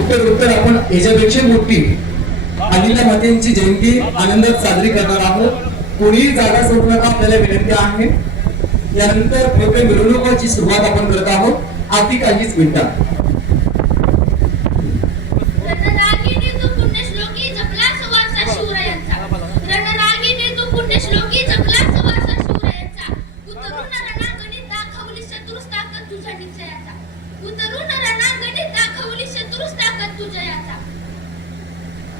उत्तर आपण याच्यापेक्षा मोठी अहिल्या मातेंची जयंती आनंदात साजरी करणार आहोत. कोणीही जागा सोडू नका, आपल्याला विनंती आहे. यानंतर भव्य मिरवणुकीची सुरुवात आपण करत आहोत. अगदी काहीच मिनिटात.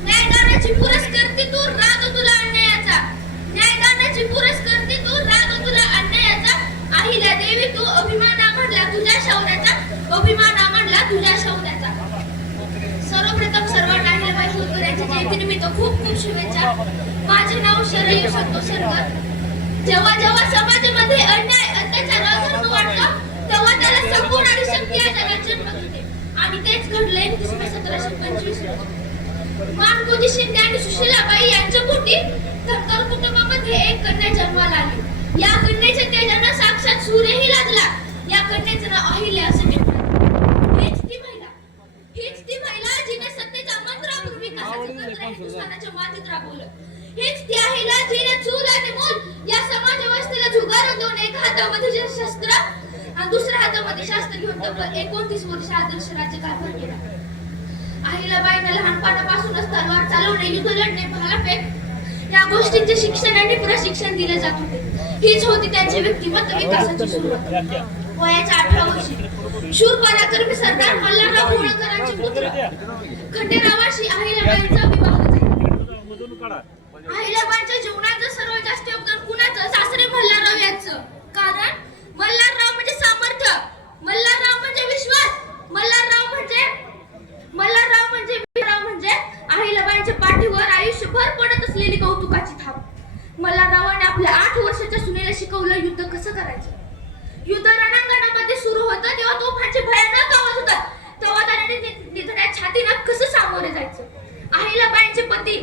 न्यायदानाची पुरस्कर्ती तू राग तुला अन्यायाचा, न्यायदानाची पुरस्कर्ती तू राग तुला अन्यायाचा. अहिल्या देवी तू अभिमान म्हणला तुझ्या शौर्याचा, अभिमान म्हणला तुझ्या शौर्याचा. सर्वप्रथम सर्वांना अहिल्याबाई होळकर यांच्या जयंतीनिमित्त खूप खूप शुभेच्छा. माझे नाव शरयू संतोष सरकर. जेव्हा जेव्हा समाजामध्ये अन्याय अत्याचार अधर्म वाढतो तेव्हा त्याला संपूर्ण आणि शक्ती या जगात जन्म घेते आणि तेच घडले 1725 रोजी. मानकोजी शिंदे आणि सुशीलाबाई यांच्या पोटी धनगर कुटुंबामध्ये एक कन्या जन्माला आली. या कन्येच्या तेजानं साक्षात सूर्यही लागला. या कन्येचं नाव अहिल्या असे ठेवलं. हीच ती महिला जिने सत्तेचा मंत्र वापरून विकासाचं तंत्र हिंदुस्थानाच्या मातीत राबवलं. हीच ती अहिल्या जिने चूल आणि मूल या समाज व्यवस्थेला झुगारून देऊन एका हातामध्ये शस्त्र आणि दुसऱ्या हातामध्ये शास्त्र घेऊन तब्बल 29 वर्ष आदर्श राज्यकारभार केला. अहिल्याबाईंना लहानपणापासूनच तलवार चालवणे, युद्ध लढणे, भालाफेक या गोष्टींचे शिक्षण आणि प्रशिक्षण दिले जात होते. हीच होती त्यांची व्यक्तिमत्व विकासाची सुरुवात. वयाच्या 18 वर्षी शूर पराक्रमी सरदार मल्हारराव होळकरांचे पुत्र खंडेरावाशी अहिल्याबाईंचा विवाह झाला. अहिल्याबाईंच्या जीवनाचं सर्वात जास्त योगदान कुणाचं? सासरे मल्हारराव यांचं. कारण मल्हारराव म्हणजे सामर्थ्य, मल्हारराव म्हणजे विश्वास, मल्हारराव म्हणजे अहिल्याबाईंच्या पाठीवर आयुष्यभर पडत असलेली कौतुकाची थाप. मल्हाररावाने आपल्या 8 वर्षाच्या सुनेला शिकवलं युद्ध कसं करायचं. युद्ध रणांगणामध्ये सुरू होतं तेव्हा तोफांचे भयानक आवाज होतात, तेव्हा त्याने निधड्या छातीनं कसं सामोरे जायचं. अहिल्याबाईंचे पती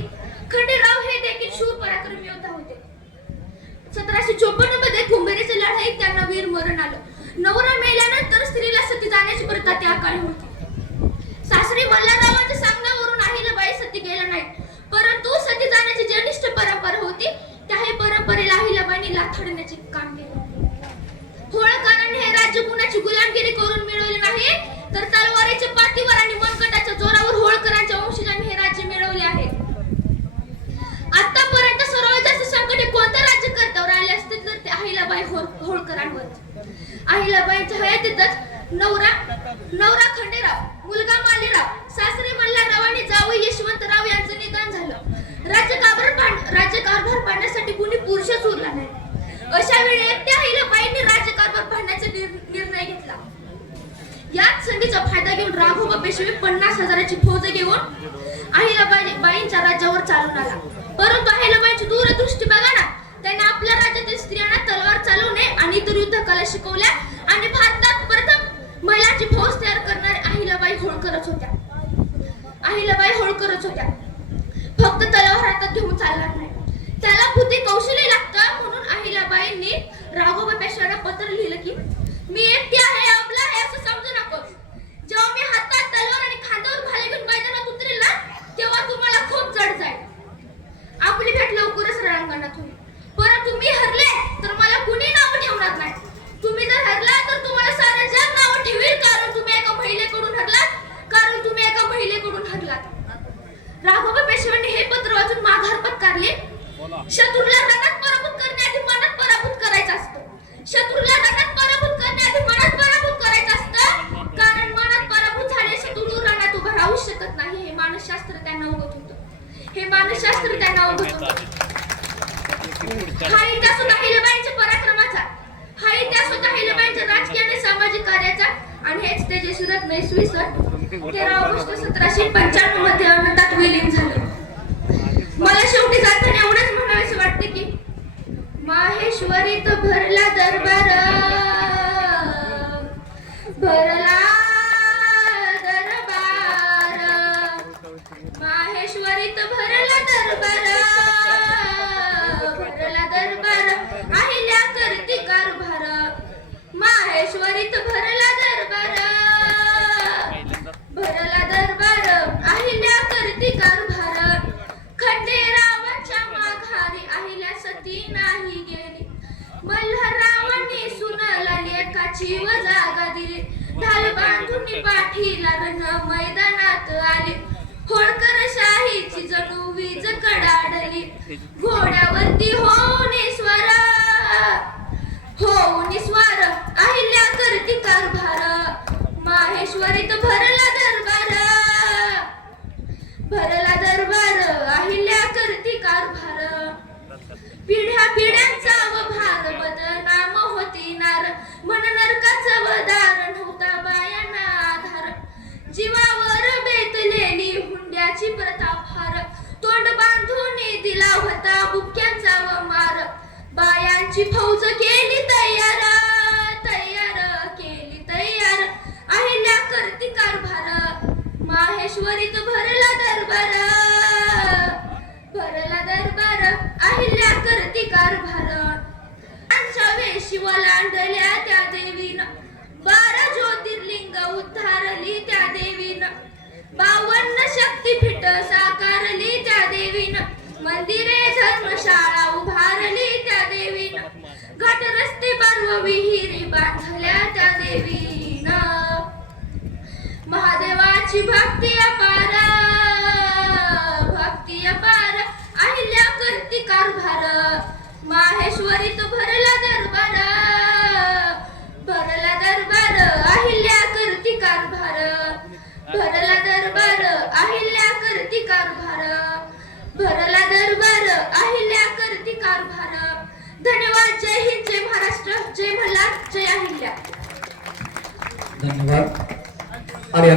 खंडेराव हे देखील शूर पराक्रमी योद्धा होते. 1754 मध्ये कुंभेरीच्या लढाईत त्यांना वीर मरण आलं. नवरा मेल्यानंतर स्त्रीला सती जाण्याची प्रथा त्या काळी होती. सासरी मल्हाररावांच्या सांगण्यावरून अहिल्याबाई सती गेल्या नाहीत, परंतु सती जाण्याची जी निष्ठ परंपरा होती त्या हे परंपरेला अहिल्याबाईंनी लाथाडण्याचे काम केले. होळकरांनी हे राज्य कुणाची गुलामगिरी करून मिळवले नाही, तर तलवारीच्या पाठीवर आणि मनगटाच्या जोरावर होळकरांच्या वंशजांनी हे राज्य मिळवले आहे. आतापर्यंत सर्वात जास्त संकट कोणत्या राज्यकर्त्यावर आले असते तर ते अहिल्याबाई होळकरांवर. अहिल्याबाईंच्या हयातीतच नवरा खंडेराव, मुलगा मालीराव, सासरे मल्हारराव आणि जावई यशवंतराव यांचं निधन झालं. राज्यकारभार पाडण्यासाठी कुणी पुरुषच उरला नाही. अशा वेळी एकट्या अहिल्याबाईंनी राज्यकारभार पाडण्याचा निर्णय घेतला. याच संधीचा फायदा घेऊन राघोबा पेशवे 50,000ची फौज घेऊन अहिल्याबाईंच्या राज्यावर चालून आला. परंतु अहिल्याबाईंची दूरदृष्टी बघा ना, त्यांनी आपल्या राज्यातील स्त्रियांना तलवार चालवणे आणि इतर युद्ध कला शिकवल्या आणि भारतात प्रथम महिलांची फौज तयार करणारे अहिल्याबाई होळकरच होत्या. फक्त तलवार हातात घेऊन चालणार नाही, त्याला बुद्धी कौशल्य लागतं. म्हणून अहिल्याबाईंनी राघोबा पेशव्यांना पत्र लिहिलं की मी एकटी आहे, आपला आहे असं समजू नको. जेव्हा मी हातात तलवार आणि खांद्यावर भाले घेऊन मैदानात उतरेल ना तेव्हा तुम्हाला खूप जड जाईल. आपली भेट लवकरच रणांगणात होईल, परंतु मी हरले तर मला कुणी नाव ठेवणार नाही. तुम्ही जर हरला तर तुम्हाला सारे जग नाव ठेवील, कारण तुम्ही एका महिलेकडून हरलात. राघोबा पेशव्यांनी हे पत्र वाचून माघार पत्करली. शत्रूला रणात पराभूत करण्याआधी मनात पराभूत करायचं असतं. कारण मनात पराभूत झाले शत्रू रणात उभा राहू शकत नाही. हे मानसशास्त्र त्यांना अवगत होतं. हा इतिहास होता अहिल्याबाईंच्या पराक्रमाचा, हा इतिहास होता अहिल्याबाईंच्या राजकीय आणि सामाजिक कार्याचा. आणि हेच त्याचे सुरत 13 ऑगस्ट 1795 मध्ये अनंतात विलीन झाले. मला शेवटी जाताना एवढंच म्हणावेसे वाटते की माहेश्वरीत भरला दरबार, माहेश्वरीत भरला दरबार, अहिल्या करती कारभार. माहेश्वरीत भरला दरबार, होळकर शाहीची जणू वीज कडाडली घोड्यावरती होऊन स्वार अहिल्या करती कारभार माहेश्वरीत भरला दरबार अहिल्या करती कारभार पिढ्या पिढ्यांचा भार बदनाम होती नार मन नरकाचा वदार नव्हता बायांना आधार जीवावर बेतलेली हुंड्याची प्रथा फार तोंड बांधून दिला होता बुक्क्यांचा व मार बायांची फौज केली तयार अहिल्या करती कारभार माहेश्वरीत भरला दरबार अहिल्या करती कारभार त्यांच्या वेशी वलांडल्या त्या देवीनं 12 ज्योतिर्लिंग उद्धारली त्या देवीनं 52 शक्तीपीठ साकारली त्या देवीनं मंदिरे धर्मशाळा उभारली त्या देवीनं घाट रस्ते बांधव विहिरी बांधल्या त्या देवीनं महादेवाची भक्ती अपार अहिल्या करती कारभार माहेश्वरीत भरला दरबार अहिल्या करती कारभार भरला दरबार अहिल्या करती कारभार भरला दरबार अहिल्या करती कारभार धन्यवाद. जय हिंद, जय महाराष्ट्र, जय मल्हार, जय अहिल्या. धन्यवाद. आणि